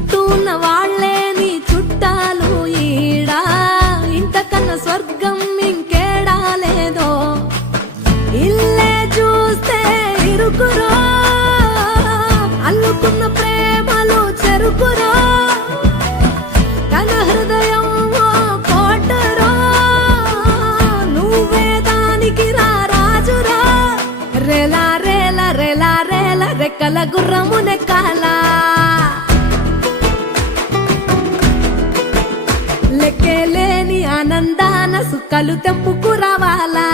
చుట్టూ ఉన్న వాళ్ళే నీ చుట్టాలు ఈడా, ఇంతకన్నా స్వర్గం ఇంకేడా లేదో. ఇల్లే చూస్తే ఇరుకురో, అల్లుకున్న ప్రేమలు చెరుకురో, తన హృదయం కోటరో, నువ్వే దానికి రాజురా. రేలా రేలా రేలా రేలా రెక్కల గుర్రము నెక్కాలా, లెక్కేలేని ఆనందాన సుక్కలు తెంపుకు రావాలా.